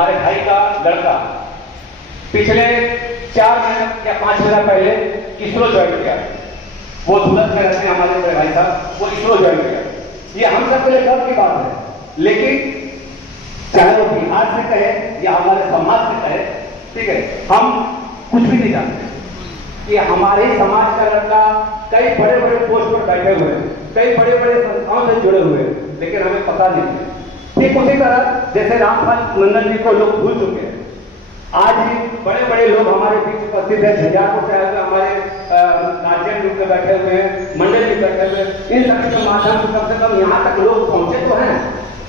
हमारे भाई का लड़का पिछले 4 महीने या 5 महीना पहले इसरो ज्वाइन किया। वो सूरत में रहते हैं हमारे बड़े भाई साहब, वो इसरो ज्वाइन किया। ये हम सब के लिए गर्व की बात है, लेकिन चाहे वो बिहार से कहे या हमारे समाज से कहे, ठीक है, हम कुछ भी नहीं जानते कि हमारे समाज का लड़का कई बड़े बड़े पोस्ट पर बैठे हुए हैं, कई बड़े बड़े संस्थाओं से जुड़े हुए हैं, लेकिन हमें पता नहीं है। ठीक उसी तरह जैसे रामपाल मंडल जी को लोग भूल चुके हैं, आज भी बड़े बड़े लोग हमारे बीच उपस्थित है। झंझारपुर से आए हुए हमारे गार्जियन ग्रुप में बैठे हुए हैं, मंडल जी बैठे हुए हैं। इन सभी के माध्यम से कम यहाँ तक लोग पहुंचे तो हैं,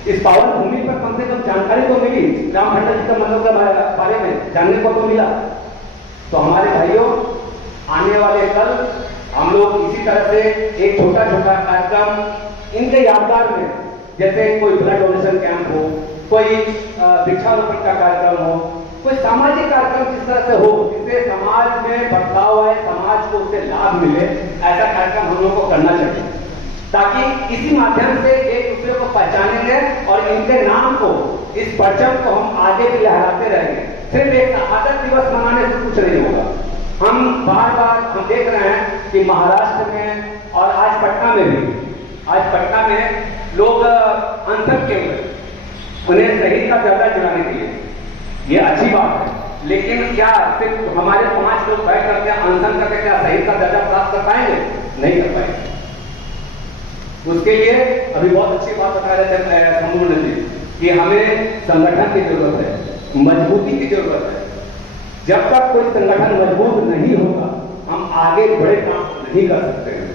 इस पावन भूमि पर कम से कम जानकारी तो मिली, राम मंडल जी का मतलब के बारे में जानने को तो मिला। तो हमारे भाइयों, आने वाले कल हम लोग इसी तरह से एक छोटा छोटा कार्यक्रम इनके यादगार में, जैसे कोई ब्लड डोनेशन कैंप हो, कोई वृक्षारोपण का कार्यक्रम हो, कोई सामाजिक कार्यक्रम जिस तरह से हो जिससे समाज में बदलाव आए, समाज को उससे लाभ मिले, ऐसा कार्यक्रम हम लोग को करना चाहिए, ताकि इसी माध्यम से एक दूसरे को पहचानेंगे और इनके नाम को, इस परचम को हम आगे भी लहराते रहेंगे। सिर्फ एक शहादत दिवस मनाने से कुछ नहीं होगा। हम बार बार हम देख रहे हैं कि महाराष्ट्र में और आज पटना में भी, आज पटना में लोग अनशन के हुए, उन्हें शहीद का दर्जा दिलाने के लिए, ये अच्छी बात है, लेकिन क्या सिर्फ हमारे 5 लोग बैठ करके अनशन करके क्या शहीद का दर्जा प्राप्त कर पाएंगे? नहीं कर पाएंगे। उसके लिए अभी बहुत अच्छी बात बता रहे थे संपूर्ण जी कि हमें संगठन की जरूरत है, मजबूती की जरूरत है। जब तक कोई संगठन मजबूत नहीं होगा, हम आगे बड़े काम नहीं कर सकते हैं।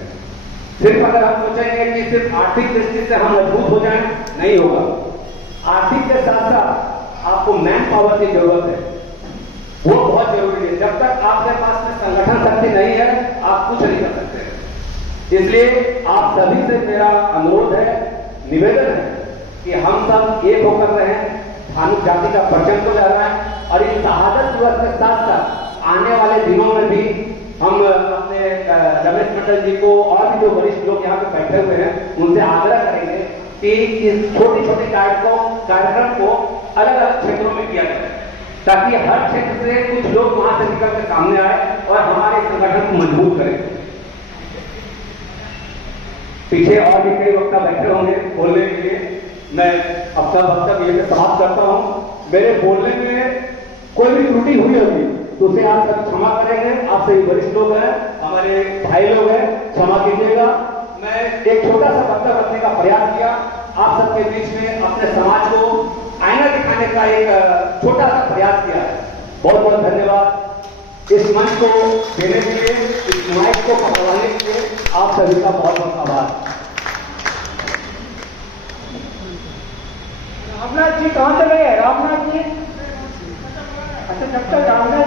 सिर्फ अगर हम सोचेंगे कि सिर्फ आर्थिक दृष्टि से हम मजबूत हो जाएं, नहीं होगा। आर्थिक के साथ साथ आपको मैन पावर की जरूरत है, वो बहुत जरूरी है। जब तक आपके पास में संगठन शक्ति नहीं है, आप कुछ नहीं कर सकते। इसलिए आप सभी से मेरा अनुरोध है, निवेदन है कि हम सब एक होकर रहें, भानु जाति का परचम को लहराएं और इस शहादत दिवस के साथ साथ आने वाले दिनों में भी हम अपने रमेश मंडल जी को और भी जो वरिष्ठ लोग यहाँ पे बैठे हुए हैं उनसे आग्रह करेंगे कि इस छोटे छोटे कार्यक्रम को अलग अलग क्षेत्रों में किया जाए, ताकि हर क्षेत्र से कुछ लोग वहां से निकल कर सामने आए और हमारे संगठन को मजबूत करें। पीछे और भी कई वक्ता बैठे होंगे बोलने के लिए, मैं अपना वक्तव्य ये समाप्त करता हूं। मेरे बोलने में कोई भी त्रुटि हुई होगी तो उसे आप सब क्षमा करेंगे। आप सभी वरिष्ठ लोग हैं, हमारे भाई लोग हैं, क्षमा कीजिएगा। मैं एक छोटा सा वक्तव्य रखने का प्रयास किया, आप सबके बीच में अपने समाज को आईना दिखाने का एक छोटा सा प्रयास किया है। बहुत बहुत धन्यवाद इस मंच को देने के लिए, इस माइक को पकड़वाने के लिए आप सभी का बहुत बहुत आभार। रामनाथ जी कहाँ चले गए? रामनाथ जी, अच्छा जब तक रामनाथ